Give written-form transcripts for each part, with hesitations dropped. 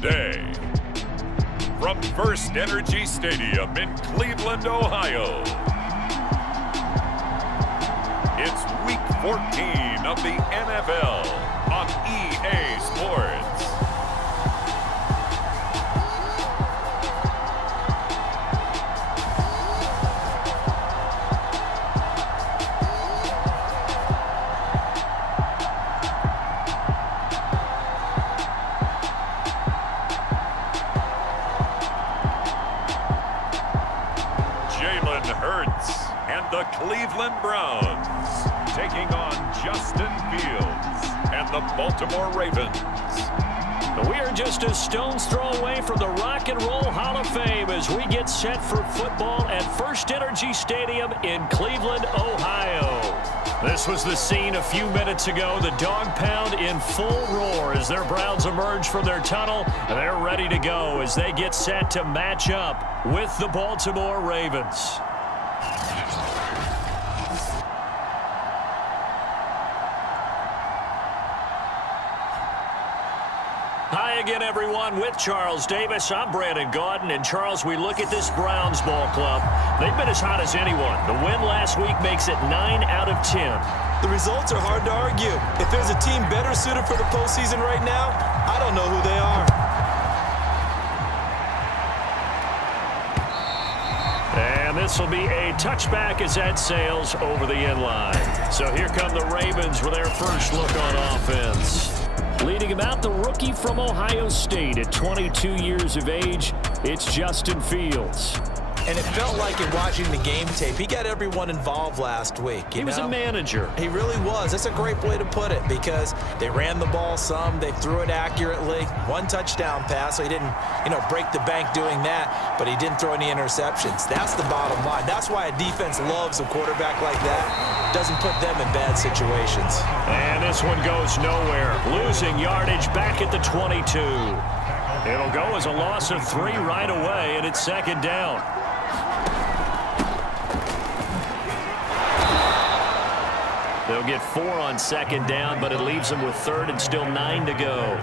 today. From First Energy Stadium in Cleveland, Ohio, it's Week 14 of the NFL on EA Sports. The Cleveland Browns taking on Justin Fields and the Baltimore Ravens. We are just a stone's throw away from the Rock and Roll Hall of Fame as we get set for football at First Energy Stadium in Cleveland, Ohio. This was the scene a few minutes ago. The dog pound in full roar as their Browns emerge from their tunnel. They're ready to go as they get set to match up with the Baltimore Ravens. Hi again, everyone. With Charles Davis, I'm Brandon Gaudin. And, Charles, we look at this Browns ball club. They've been as hot as anyone. The win last week makes it 9 out of 10. The results are hard to argue. If there's a team better suited for the postseason right now, I don't know who they are. And this will be a touchback as that sails over the end line. So here come the Ravens with their first look on offense. Leading him out, the rookie from Ohio State at 22 years of age, it's Justin Fields. And it felt like in watching the game tape, he got everyone involved last week. He was a manager. He really was. That's a great way to put it because they ran the ball some, they threw it accurately. One touchdown pass, so he didn't, break the bank doing that, but he didn't throw any interceptions. That's the bottom line. That's why a defense loves a quarterback like that. Doesn't put them in bad situations. And this one goes nowhere. Losing yardage back at the 22. It'll go as a loss of 3 right away, and it's second down. They'll get 4 on second down, but it leaves them with third and still 9 to go.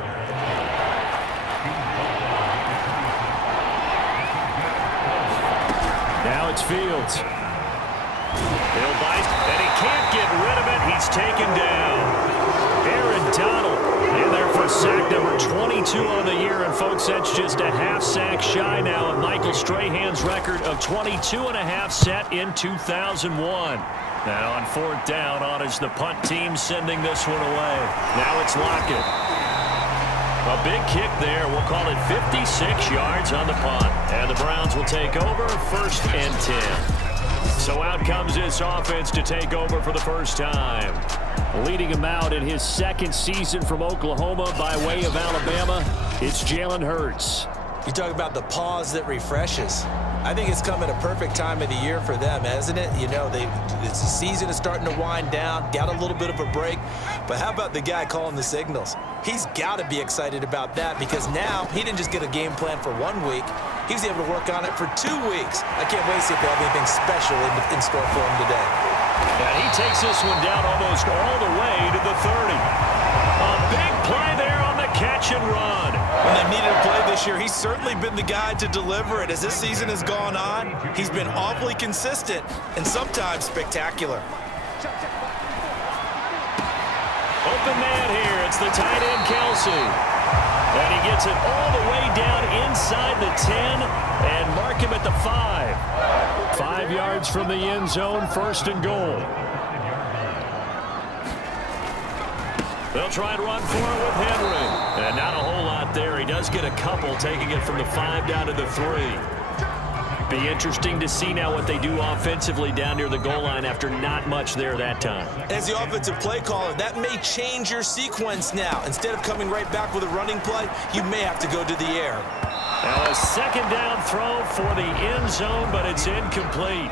Now it's Fields. He'll bite, and he can't get rid of it. He's taken down. Aaron Donald in there for sack number 22 on the year. And, folks, that's just a half sack shy now of Michael Strahan's record of 22.5 set in 2001. Now on fourth down, on is the punt team sending this one away. Now it's Lockett. A big kick there. We'll call it 56 yards on the punt. And the Browns will take over first and 10. So out comes this offense to take over for the first time. Leading him out in his second season from Oklahoma by way of Alabama, it's Jalen Hurts. You talk about the pause that refreshes. I think it's come at a perfect time of the year for them, hasn't it? The season is starting to wind down, got a little bit of a break. But how about the guy calling the signals? He's got to be excited about that because now he didn't just get a game plan for 1 week. He was able to work on it for 2 weeks. I can't wait to see if they have anything special in store for him today. And he takes this one down almost all the way to the 30. A big play there on the catch and run. When they needed a play this year, he's certainly been the guy to deliver it. As this season has gone on, he's been awfully consistent and sometimes spectacular. Open man here. It's the tight end, Kelsey. And he gets it all the way down inside the 10 and mark him at the 5. 5 yards from the end zone, first and goal. They'll try and run for it with Henry. And not a whole lot there. He does get a couple, taking it from the 5 down to the 3. Be interesting to see now what they do offensively down near the goal line after not much there that time. As the offensive play caller, that may change your sequence now. Instead of coming right back with a running play, you may have to go to the air. Now a second down throw for the end zone, but it's incomplete.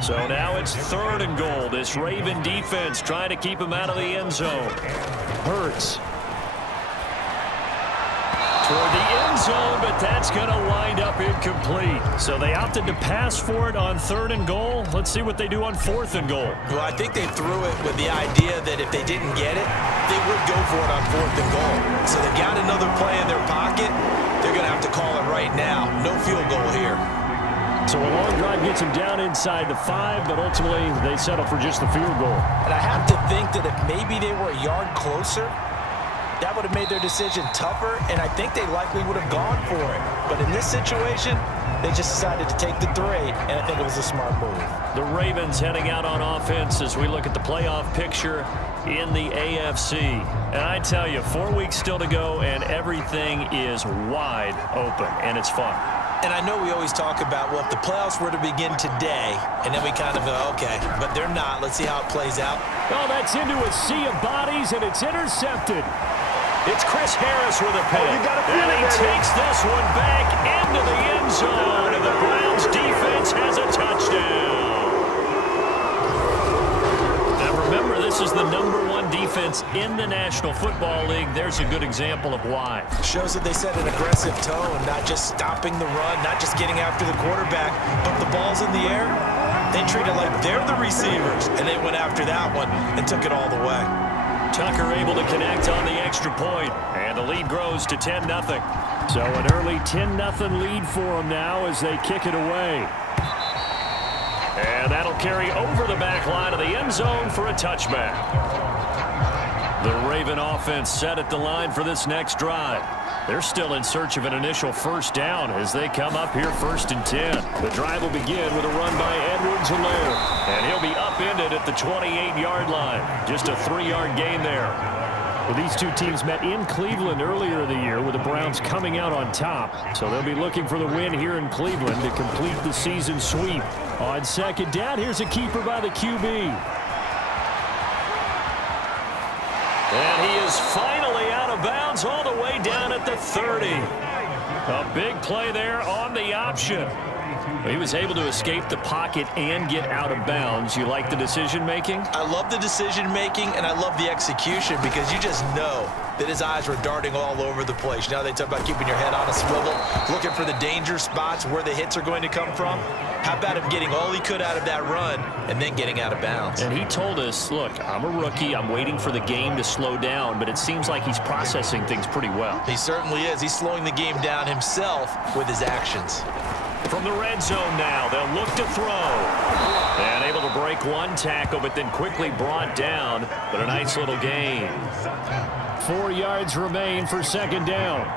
So now it's third and goal. This Raven defense trying to keep him out of the end zone. Hurts. Toward the end zone, but that's going to wind up incomplete. So they opted to pass for it on third and goal. Let's see what they do on fourth and goal. Well, I think they threw it with the idea that if they didn't get it, they would go for it on fourth and goal. So they got another play in their pocket. They're right now. No field goal here. So a long drive gets him down inside the 5, but ultimately they settle for just the field goal. And I have to think that if maybe they were a yard closer, that would have made their decision tougher, and I think they likely would have gone for it. But in this situation, they just decided to take the 3, and I think it was a smart move. The Ravens heading out on offense as we look at the playoff picture in the AFC. And I tell you, 4 weeks still to go, and everything is wide open, and it's fun. And I know we always talk about, well, if the playoffs were to begin today, and then we kind of go, okay, but they're not. Let's see how it plays out. Oh, that's into a sea of bodies, and it's intercepted. It's Chris Harris with a pick. And he takes this one back into the end zone, and the Browns defense has a touchdown. Now remember, this is the #1 defense in the National Football League. There's a good example of why. Shows that they set an aggressive tone, not just stopping the run, not just getting after the quarterback, but the ball's in the air. They treat it like they're the receivers, and they went after that one and took it all the way. Tucker able to connect on the extra point, and the lead grows to 10-0. So an early 10-0 lead for them now as they kick it away. And that'll carry over the back line of the end zone for a touchback. The Raven offense set at the line for this next drive. They're still in search of an initial first down as they come up here 1st and 10. The drive will begin with a run by Edwards-Helaire, and he'll be upended at the 28-yard line. Just a 3-yard gain there. Well, these two teams met in Cleveland earlier in the year with the Browns coming out on top. So they'll be looking for the win here in Cleveland to complete the season sweep. On 2nd down, here's a keeper by the QB. And he is finally out of bounds all the way down at the 30. A big play there on the option. He was able to escape the pocket and get out of bounds. You like the decision-making? I love the decision-making, and I love the execution because you just know that his eyes were darting all over the place. You know, they talk about keeping your head on a swivel, looking for the danger spots where the hits are going to come from. How about him getting all he could out of that run and then getting out of bounds? And he told us, look, I'm a rookie. I'm waiting for the game to slow down, but it seems like he's processing things pretty well. He certainly is. He's slowing the game down himself with his actions. From the red zone now, they'll look to throw. And able to break one tackle, but then quickly brought down. But a nice little gain. 4 yards remain for 2nd down.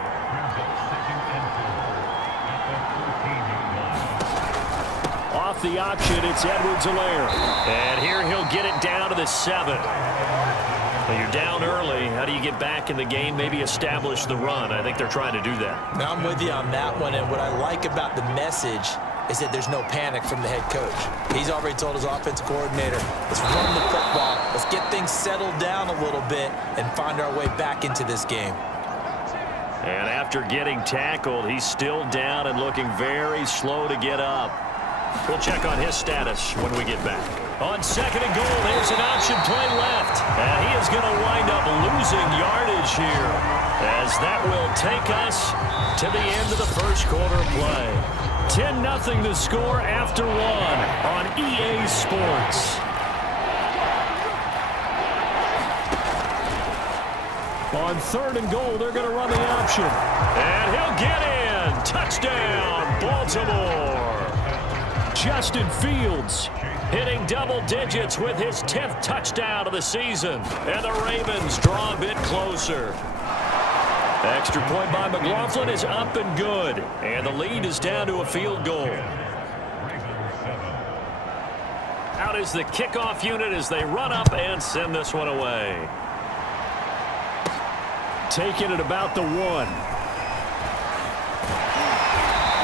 Off the option, it's Edwards-Helaire. And here he'll get it down to the 7. Well, you're down early. How do you get back in the game? Maybe establish the run. I think they're trying to do that. Now, I'm with you on that one, and what I like about the message is that there's no panic from the head coach. He's already told his offensive coordinator, let's run the football, let's get things settled down a little bit and find our way back into this game. And after getting tackled, he's still down and looking very slow to get up. We'll check on his status when we get back. On 2nd and goal, there's an option play left. And he is going to wind up losing yardage here, as that will take us to the end of the first quarter play. 10-0 the score after 1 on EA Sports. On 3rd and goal, they're going to run the option. And he'll get in. Touchdown, Baltimore. Justin Fields hitting double digits with his 10th touchdown of the season. And the Ravens draw a bit closer. Extra point by McLaughlin is up and good. And the lead is down to a field goal. Out is the kickoff unit as they run up and send this one away. Taking it about the 1.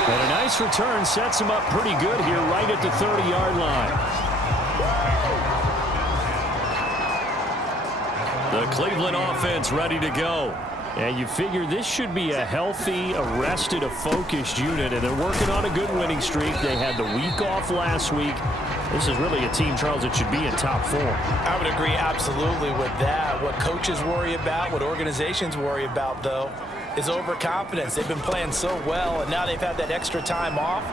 And a nice return sets him up pretty good here right at the 30-yard line. The Cleveland offense ready to go. And you figure this should be a healthy, arrested, a focused unit, and they're working on a good winning streak. They had the week off last week. This is really a team, Charles, that should be in top form. I would agree absolutely with that. What coaches worry about, what organizations worry about, though, is overconfidence. They've been playing so well, and now they've had that extra time off.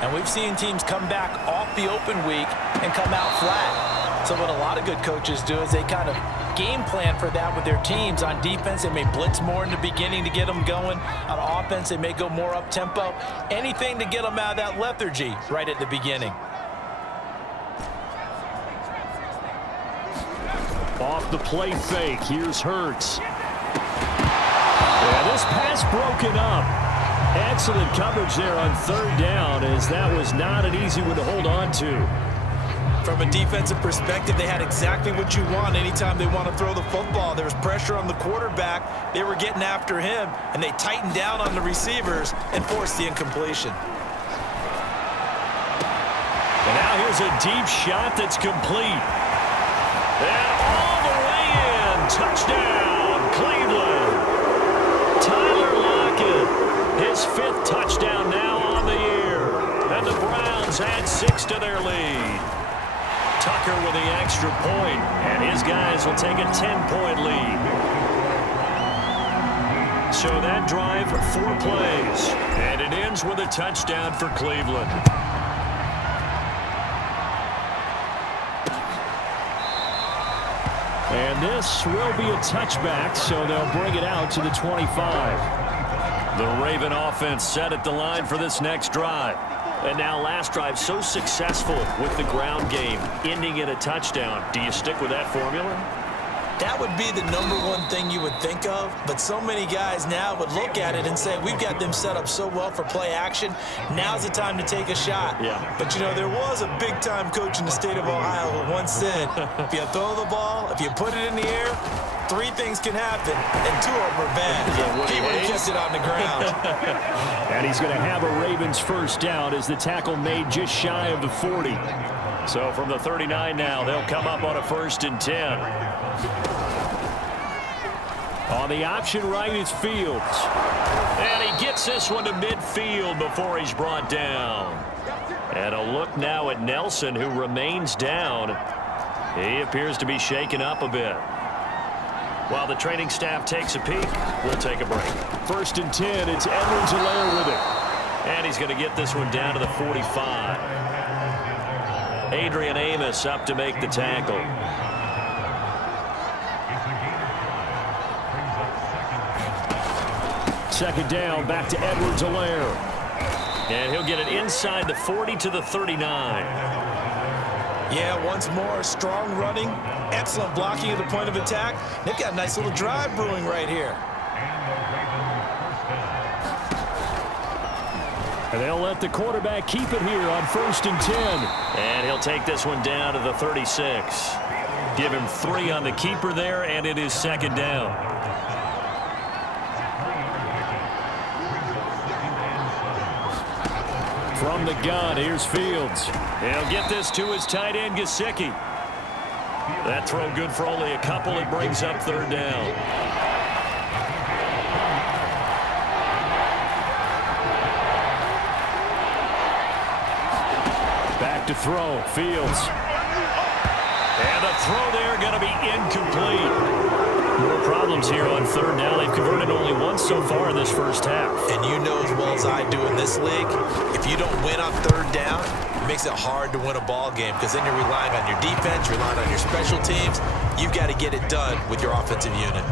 And we've seen teams come back off the open week and come out flat. So what a lot of good coaches do is they kind of game plan for that with their teams. On defense, they may blitz more in the beginning to get them going. On offense, they may go more up-tempo. Anything to get them out of that lethargy right at the beginning. Off the play fake, here's Hurts. Yeah, this pass broken up. Excellent coverage there on third down, as that was not an easy one to hold on to. From a defensive perspective, they had exactly what you want anytime they want to throw the football. There was pressure on the quarterback. They were getting after him, and they tightened down on the receivers and forced the incompletion. And now here's a deep shot that's complete. And all the way in. Touchdown, Cleveland. Tyler Lockett, his 5th touchdown now on the year. And the Browns add 6 to their lead. Tucker with the extra point, and his guys will take a 10-point lead. So that drive, 4 plays, and it ends with a touchdown for Cleveland. And this will be a touchback, so they'll bring it out to the 25. The Raven offense set at the line for this next drive. And now last drive so successful with the ground game, ending in a touchdown. Do you stick with that formula? That would be the #1 thing you would think of, but so many guys now would look at it and say, we've got them set up so well for play action. Now's the time to take a shot. Yeah. But, you know, there was a big-time coach in the state of Ohio who once said, if you throw the ball, if you put it in the air, 3 things can happen, and 2 of them are bad. He would have kept it on the ground. And he's going to have a Ravens first down as the tackle made just shy of the 40. So from the 39 now, they'll come up on a 1st and 10. On the option right is Fields. And he gets this one to midfield before he's brought down. And a look now at Nelson, who remains down. He appears to be shaken up a bit. While the training staff takes a peek, we'll take a break. 1st and 10, it's Edwards-Helaire with it. And he's going to get this one down to the 45. Adrian Amos up to make the tackle. Second down, back to Edwards-Helaire. And he'll get it inside the 40 to the 39. Yeah, once more, strong running, excellent blocking at the point of attack. They've got a nice little drive brewing right here. And they'll let the quarterback keep it here on 1st and 10. And he'll take this one down to the 36. Give him 3 on the keeper there, and it is 2nd down. From the gun, here's Fields. He'll get this to his tight end, Gesicki. That throw good for only a couple. It brings up 3rd down. Back to throw, Fields. And the throw there going to be incomplete. More problems here on 3rd down. They've converted only once so far in this first half. And you know as well as I do in this league, if you don't win on 3rd down, it makes it hard to win a ball game because then you're relying on your defense, you're relying on your special teams. You've got to get it done with your offensive unit.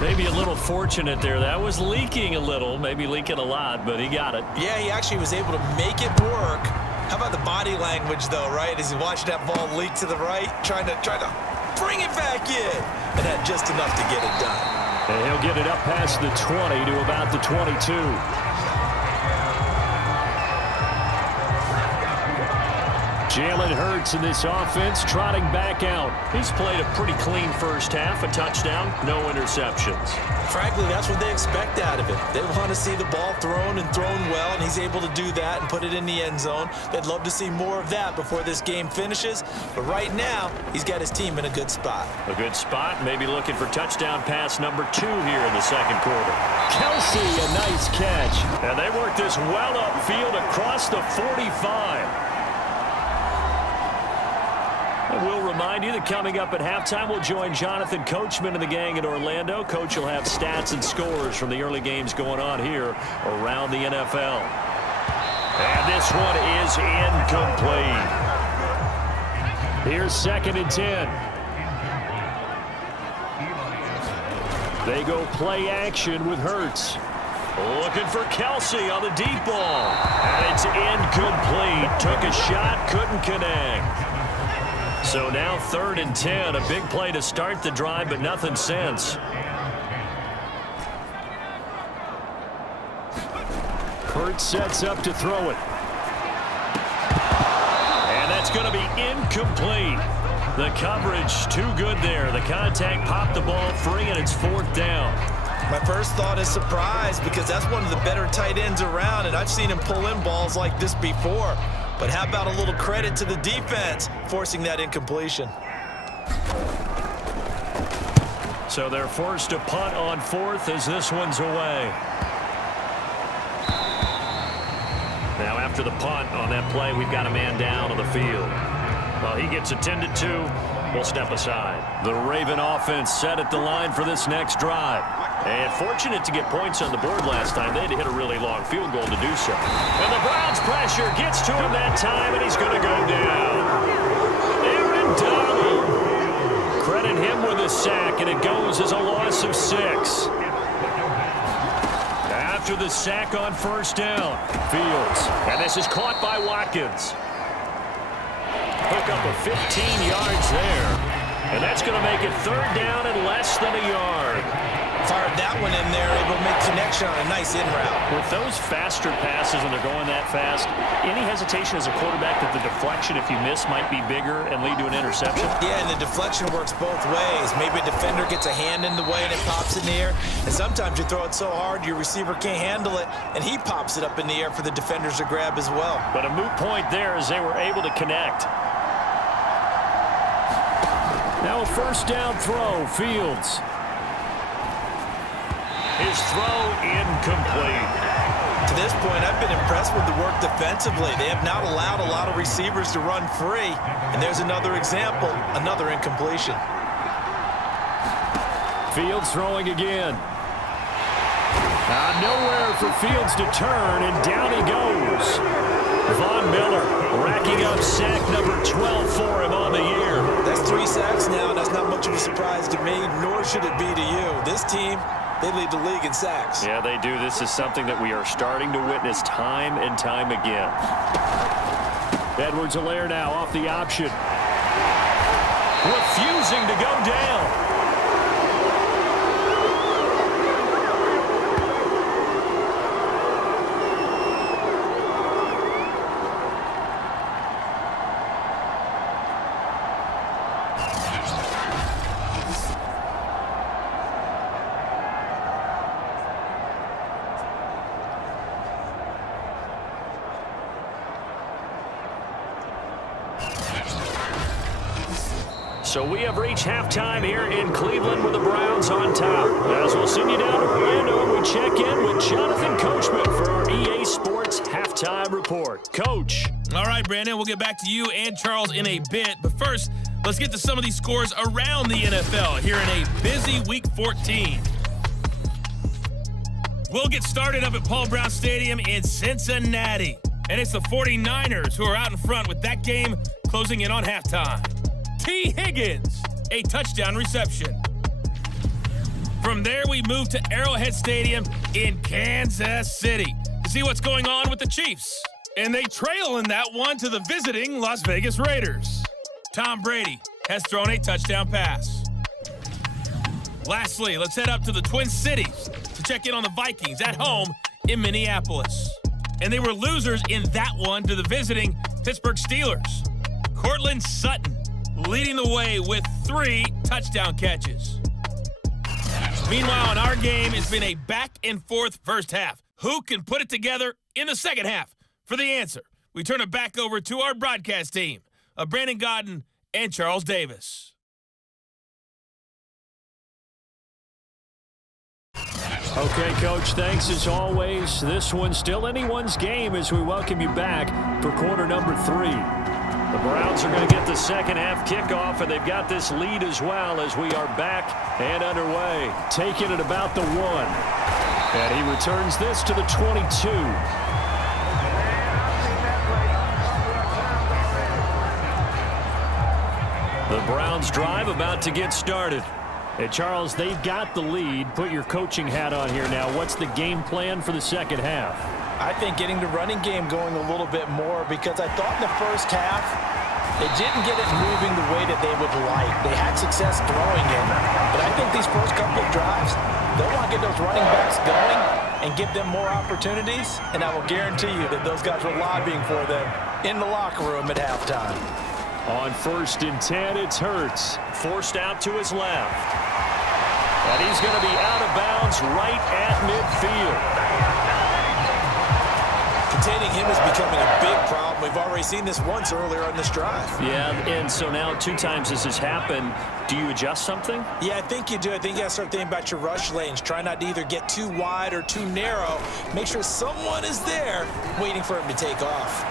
Maybe a little fortunate there. That was leaking a little, maybe leaking a lot, but he got it. Yeah, he actually was able to make it work. How about the body language, though, right? As he watched that ball leak to the right, trying to bring it back in. And had just enough to get it done. And he'll get it up past the 20 to about the 22. Jalen Hurts in this offense trotting back out. He's played a pretty clean first half, a touchdown, no interceptions. Frankly, that's what they expect out of him. They want to see the ball thrown and thrown well, and he's able to do that and put it in the end zone. They'd love to see more of that before this game finishes. But right now, he's got his team in a good spot. A good spot, maybe looking for touchdown pass number 2 here in the second quarter. Kelsey, a nice catch. And they work this well upfield across the 45. And we'll remind you that coming up at halftime, we'll join Jonathan Coachman and the gang in Orlando. Coach will have stats and scores from the early games going on here around the NFL. And this one is incomplete. Here's 2nd and 10. They go play action with Hurts. Looking for Kelsey on the deep ball. And it's incomplete. Took a shot, couldn't connect. So now 3rd and 10. A big play to start the drive, but nothing since. Hurts sets up to throw it. And that's going to be incomplete. The coverage too good there. The contact popped the ball free, and it's 4th down. My first thought is surprise, because that's one of the better tight ends around, and I've seen him pull in balls like this before. But how about a little credit to the defense forcing that incompletion? So they're forced to punt on 4th as this one's away. Now after the punt on that play, we've got a man down on the field. Well, he gets attended to. We'll step aside. The Raven offense set at the line for this next drive. And fortunate to get points on the board last time. They had to hit a really long field goal to do so. And the Browns pressure gets to him that time, and he's going to go down. Aaron Donald. Credit him with a sack, and it goes as a loss of 6. After the sack on 1st down, Fields. And this is caught by Watkins. Pick up a 15 yards there. And that's going to make it 3rd down and less than a yard. Fired that one in there, able to make connection on a nice in route. With those faster passes and they're going that fast, any hesitation as a quarterback that the deflection, if you miss, might be bigger and lead to an interception? Yeah, and the deflection works both ways. Maybe a defender gets a hand in the way and it pops in the air. And sometimes you throw it so hard your receiver can't handle it, and he pops it up in the air for the defenders to grab as well. But a moot point there as they were able to connect. Now a 1st down throw, Fields. His throw incomplete. To this point, I've been impressed with the work defensively. They have not allowed a lot of receivers to run free. And there's another example, another incompletion. Fields throwing again. Nowhere for Fields to turn, and down he goes. Von Miller racking up sack number 12 for him on the year. That's 3 sacks now, and that's not much of a surprise to me, nor should it be to you. This team, they lead the league in sacks. Yeah, they do. This is something that we are starting to witness time and time again. Edwards-Helaire now off the option. Refusing to go down. So we have reached halftime here in Cleveland with the Browns on top. As we'll send you down to Orlando, we check in with Jonathan Coachman for our EA Sports Halftime Report. Coach. All right, Brandon, we'll get back to you and Charles in a bit. But first, let's get to some of these scores around the NFL here in a busy Week 14. We'll get started up at Paul Brown Stadium in Cincinnati. And it's the 49ers who are out in front with that game closing in on halftime. T. Higgins, a touchdown reception. From there, we move to Arrowhead Stadium in Kansas City to see what's going on with the Chiefs. And they trail in that one to the visiting Las Vegas Raiders. Tom Brady has thrown a touchdown pass. Lastly, let's head up to the Twin Cities to check in on the Vikings at home in Minneapolis. And they were losers in that one to the visiting Pittsburgh Steelers. Cortland Sutton leading the way with 3 touchdown catches. Meanwhile, in our game, it's been a back-and-forth first half. Who can put it together in the second half? For the answer, we turn it back over to our broadcast team of Brandon Godden and Charles Davis. Okay, Coach, thanks as always. This one's still anyone's game as we welcome you back for quarter number 3. The Browns are going to get the second half kickoff, and they've got this lead as well as we are back and underway. Taking it about the 1. And he returns this to the 22. The Browns drive about to get started. Hey, Charles, they've got the lead. Put your coaching hat on here now. What's the game plan for the second half? I think getting the running game going a little bit more, because I thought in the first half they didn't get it moving the way that they would like. They had success throwing it, but I think these first couple of drives, they'll want to get those running backs going and give them more opportunities, and I will guarantee you that those guys were lobbying for them in the locker room at halftime. On 1st and 10, it's Hurts. Forced out to his left. And he's going to be out of bounds right at midfield. Containing him is becoming a big problem. We've already seen this once earlier on this drive. Yeah, and so now 2 times this has happened. Do you adjust something? Yeah, I think you do. I think you got to start thinking about your rush lanes. Try not to either get too wide or too narrow. Make sure someone is there waiting for him to take off.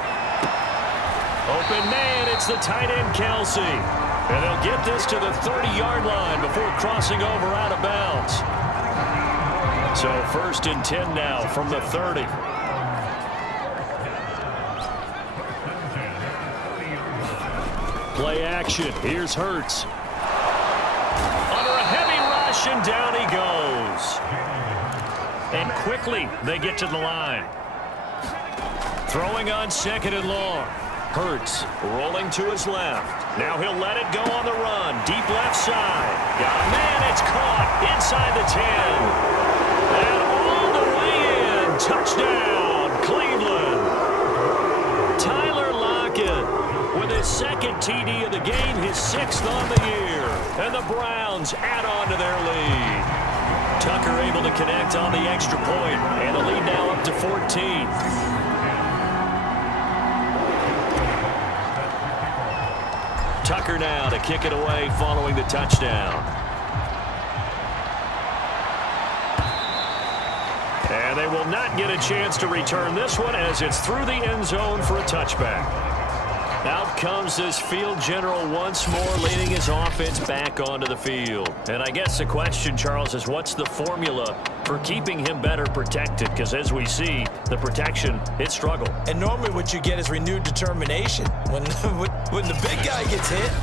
Open man, it's the tight end, Kelsey. And they'll get this to the 30-yard line before crossing over out of bounds. So 1st and 10 now from the 30. Play action. Here's Hurts. Under a heavy rush, and down he goes. And quickly they get to the line. Throwing on 2nd and long. Hurts rolling to his left. Now he'll let it go on the run. Deep left side. Got a man. It's caught inside the 10. And all the way in. Touchdown, Cleveland. Tyler Lockett with his 2nd TD of the game, his 6th on the year. And the Browns add on to their lead. Tucker able to connect on the extra point. And the lead now up to 14. Tucker now to kick it away following the touchdown. And they will not get a chance to return this one as it's through the end zone for a touchback. Out comes this field general once more, leading his offense back onto the field. And I guess the question, Charles, is what's the formula for keeping him better protected? Because as we see, the protection, it struggled. And normally what you get is renewed determination. When the big guy gets hit,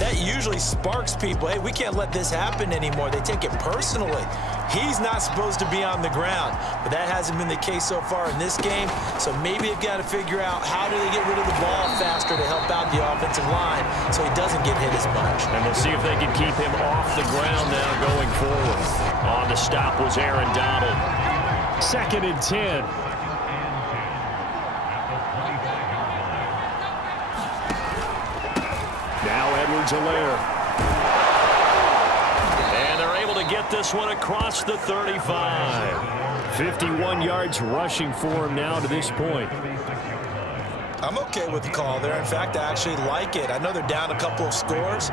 that usually sparks people. Hey, we can't let this happen anymore. They take it personally. He's not supposed to be on the ground, but that hasn't been the case so far in this game. So maybe they've got to figure out how do they get rid of the ball faster to help out the offensive line so he doesn't get hit as much. And we'll see if they can keep him off the ground now going forward. On the stop was Aaron Donald. 2nd and 10. Now Edwards-Helaire. And they're able to get this one across the 35. 51 yards rushing for him now to this point. I'm okay with the call there. In fact, I actually like it. I know they're down a couple of scores,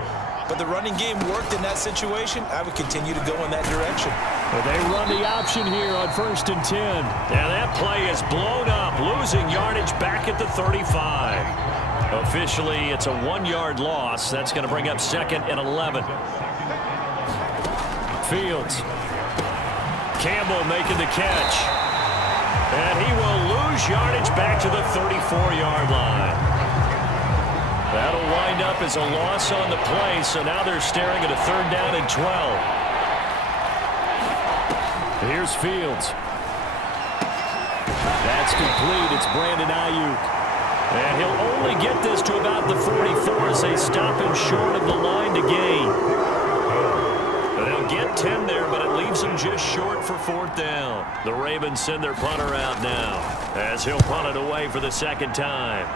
but the running game worked in that situation. I would continue to go in that direction. Well, they run the option here on 1st and 10. And that play is blown up, losing yardage back at the 35. Officially, it's a 1-yard loss. That's going to bring up 2nd and 11. Fields. Campbell making the catch. And he will lose yardage back to the 34-yard line. That'll wind up as a loss on the play, so now they're staring at a 3rd down and 12. Here's Fields. That's complete. It's Brandon Ayuk. And he'll only get this to about the 44 as they stop him short of the line to gain. They'll get 10 there, but it leaves him just short for 4th down. The Ravens send their punter out now as he'll punt it away for the 2nd time.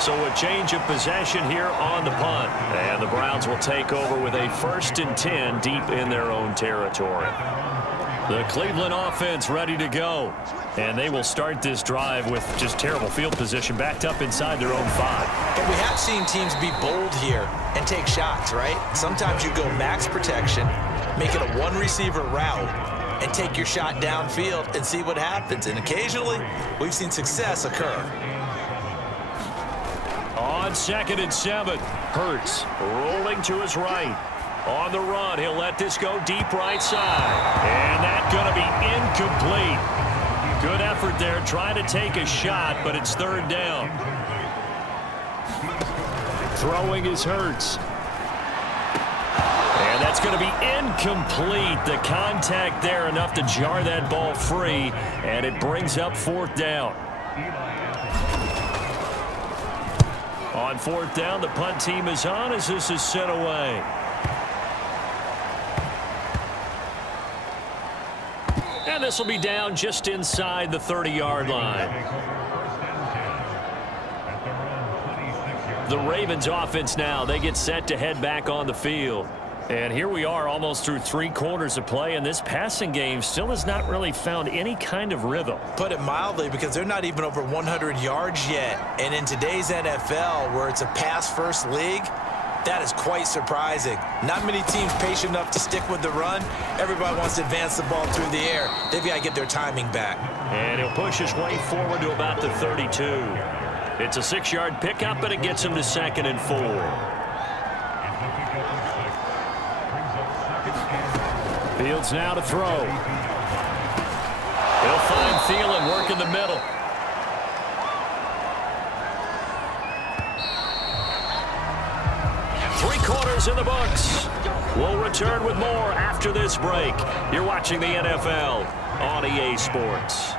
So a change of possession here on the punt. And the Browns will take over with a 1st and 10 deep in their own territory. The Cleveland offense ready to go. And they will start this drive with just terrible field position backed up inside their own 5. But we have seen teams be bold here and take shots, right? Sometimes you go max protection, make it a 1-receiver route, and take your shot downfield and see what happens. And occasionally, we've seen success occur. On 2nd and 7, Hurts rolling to his right. On the run, he'll let this go deep right side. And that's going to be incomplete. Good effort effort there, trying to take a shot, but it's third down. Throwing is Hurts. And that's going to be incomplete. The contact there enough to jar that ball free, and it brings up fourth down. On fourth down, the punt team is on as this is sent away. And this will be down just inside the 30-yard line. The Ravens offense now, they get set to head back on the field. And here we are almost through 3 quarters of play, and this passing game still has not really found any kind of rhythm. Put it mildly, because they're not even over 100 yards yet. And in today's NFL, where it's a pass-first league, that is quite surprising. Not many teams patient enough to stick with the run. Everybody wants to advance the ball through the air. They've got to get their timing back. And he'll push his way forward to about the 32. It's a 6-yard pickup, and it gets him to 2nd and 4. Fields now to throw. He'll find Thielen working the middle. Three-quarters in the books. We'll return with more after this break. You're watching the NFL on EA Sports.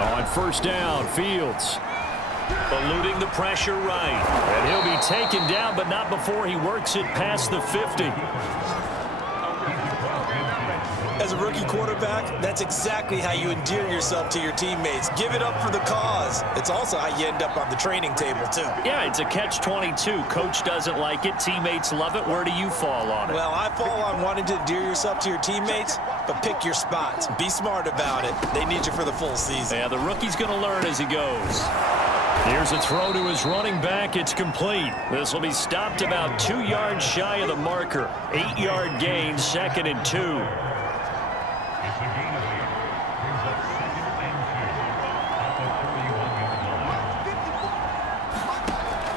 On first down, Fields. Eluding the pressure right. And he'll be taken down, but not before he works it past the 50. As a rookie quarterback, that's exactly how you endear yourself to your teammates. Give it up for the cause. It's also how you end up on the training table, too. Yeah, it's a catch-22. Coach doesn't like it. Teammates love it. Where do you fall on it? Well, I fall on wanting to endear yourself to your teammates, but pick your spots. Be smart about it. They need you for the full season. Yeah, the rookie's going to learn as he goes. Here's a throw to his running back. It's complete. This will be stopped about 2 yards shy of the marker. 8-yard gain, 2nd and 2.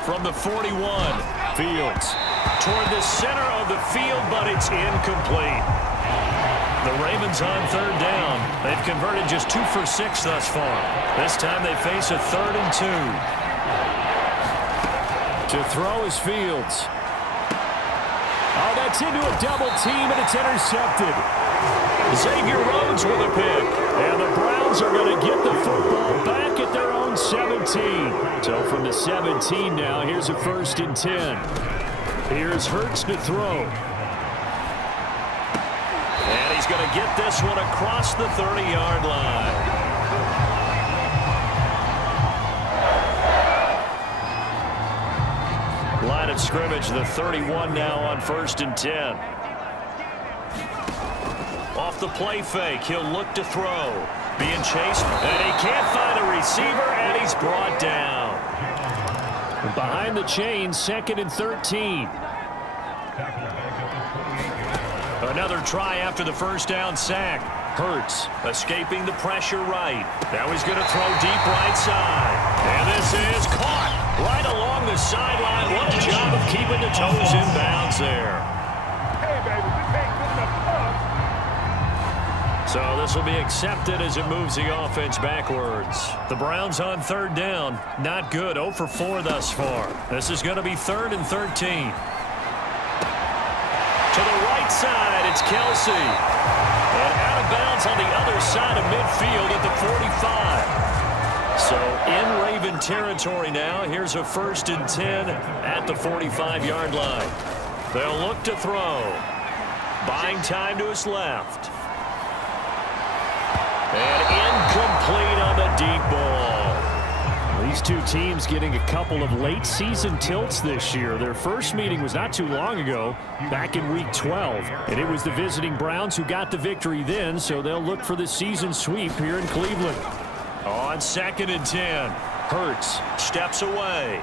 From the 41, Fields toward the center of the field, but it's incomplete. The Ravens on third down. They've converted just 2 for 6 thus far. This time they face a 3rd and 2. To throw is Fields. Oh, that's into a double team, and it's intercepted. Xavier Rhodes with a pick. And the Browns are going to get the football back at their own 17. So from the 17 now, here's a 1st and 10. Here's Hurts to throw. And he's going to get this one across the 30-yard line. Line of scrimmage, the 31 now on 1st and 10. Off the play fake, he'll look to throw. Being chased, and he can't find a receiver, and he's brought down. Behind the chains, 2nd and 13. Another try after the first down sack. Hurts escaping the pressure right. Now he's going to throw deep right side. And this is caught right along the sideline. What a job of keeping the toes in bounds there. Hey, baby, this ain't good enough. So this will be accepted as it moves the offense backwards. The Browns on third down. Not good. 0 for 4 thus far. This is going to be 3rd and 13. To the right side, it's Kelsey. And out of bounds on the other side of midfield at the 45. So in Raven territory now. Here's a 1st and 10 at the 45-yard line. They'll look to throw. Buying time to his left. And incomplete on the deep ball. These two teams getting a couple of late season tilts this year. Their first meeting was not too long ago, back in week 12. And it was the visiting Browns who got the victory then, so they'll look for the season sweep here in Cleveland. On 2nd and 10, Hurts steps away.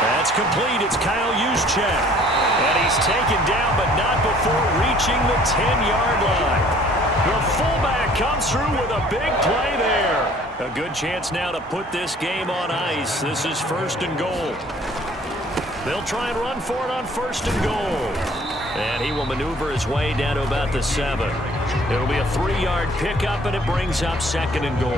That's complete. It's Kyle Juszczyk. And he's taken down, but not before reaching the 10-yard line. The fullback comes through with a big play there. A good chance now to put this game on ice. This is 1st and goal. They'll try and run for it on 1st and goal. And he will maneuver his way down to about the 7. It'll be a 3-yard pickup, and it brings up 2nd and goal.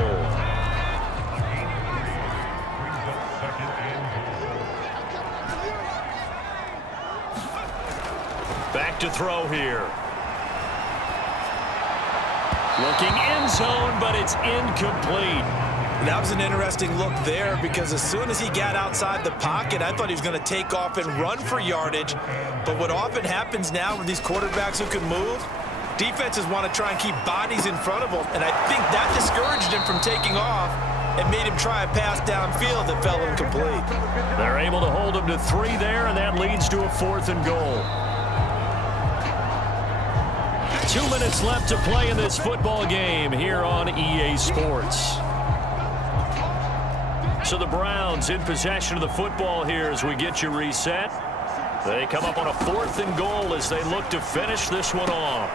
Back to throw here. Looking end zone, but it's incomplete. That was an interesting look there because as soon as he got outside the pocket, I thought he was going to take off and run for yardage. But what often happens now with these quarterbacks who can move, defenses want to try and keep bodies in front of them. And I think that discouraged him from taking off and made him try a pass downfield that fell incomplete. They're able to hold him to 3 there, and that leads to a 4th and goal. 2 minutes left to play in this football game here on EA Sports. So the Browns in possession of the football here as we get you reset. They come up on a 4th and goal as they look to finish this one off.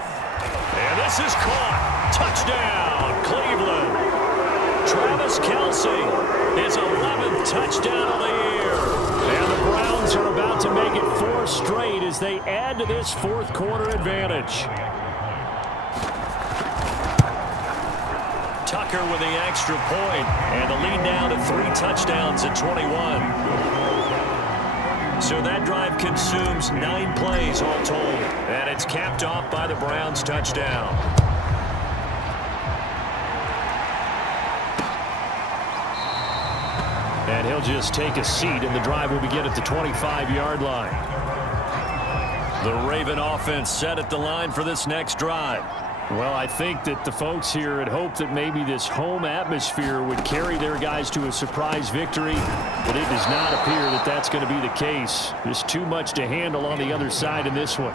And this is caught. Touchdown, Cleveland. Travis Kelce, his 11th touchdown of the year. And the Browns are about to make it 4 straight as they add to this 4th quarter advantage. Tucker with the extra point, and the lead now to 3 touchdowns at 21. So that drive consumes 9 plays all told, and it's capped off by the Browns' touchdown. And he'll just take a seat, and the drive will begin at the 25-yard line. The Raven offense set at the line for this next drive. Well, I think that the folks here had hoped that maybe this home atmosphere would carry their guys to a surprise victory, but it does not appear that that's going to be the case. There's too much to handle on the other side in this one.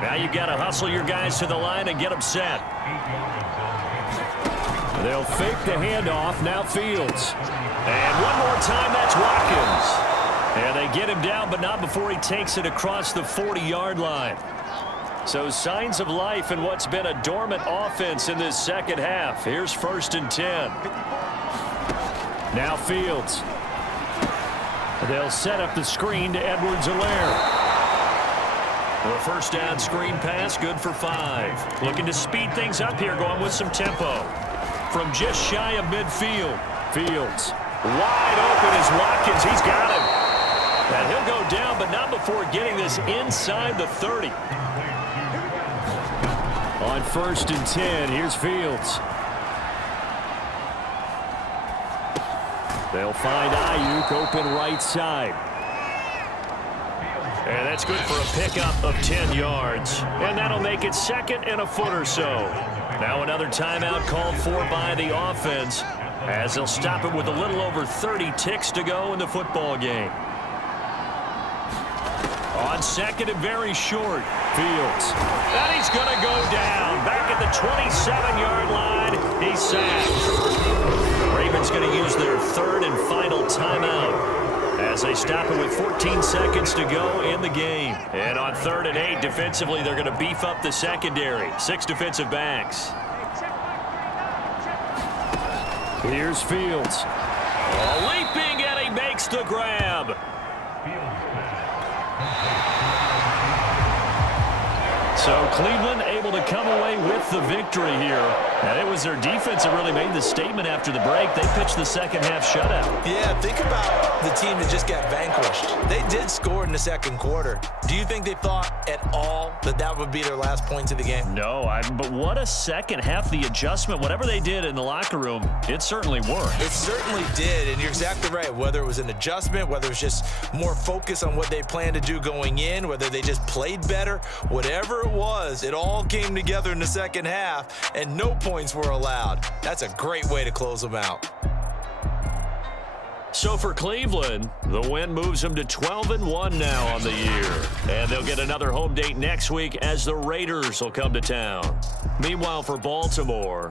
Now you've got to hustle your guys to the line and get them set. They'll fake the handoff. Now Fields. And one more time, that's Watkins. And they get him down, but not before he takes it across the 40-yard line. So signs of life in what's been a dormant offense in this second half. Here's 1st and 10. Now Fields. They'll set up the screen to Edwards-Helaire. A 1st down screen pass, good for 5. Looking to speed things up here, going with some tempo. From just shy of midfield. Fields. Wide open is Watkins. He's got him. And he'll go down, but not before getting this inside the 30. On 1st and 10, here's Fields. They'll find Ayuk open right side. And that's good for a pickup of 10 yards. And that'll make it 2nd and a foot or so. Now another timeout called for by the offense as they'll stop it with a little over 30 ticks to go in the football game. On 2nd and very short, Fields. And he's going to go down. Back at the 27-yard line, he's sacked. Ravens going to use their 3rd and final timeout as they stop it with 14 seconds to go in the game. And on 3rd and 8, defensively, they're going to beef up the secondary. 6 defensive backs. Here's Fields. Leaping, and he makes the grab. So Cleveland able to come away with the victory here. And it was their defense that really made the statement after the break. They pitched the second half shutout. Yeah, think about the team that just got vanquished. They did score in the 2nd quarter. Do you think they thought at all that that would be their last points of the game? No, but what a second half. The adjustment, whatever they did in the locker room, it certainly worked. It certainly did, and you're exactly right. Whether it was an adjustment, whether it was just more focus on what they planned to do going in, whether they just played better, whatever it was, it all came together in the second half, and no points were allowed. That's a great way to close them out. So for Cleveland, the win moves them to 12-1 now on the year. And they'll get another home date next week as the Raiders will come to town. Meanwhile, for Baltimore,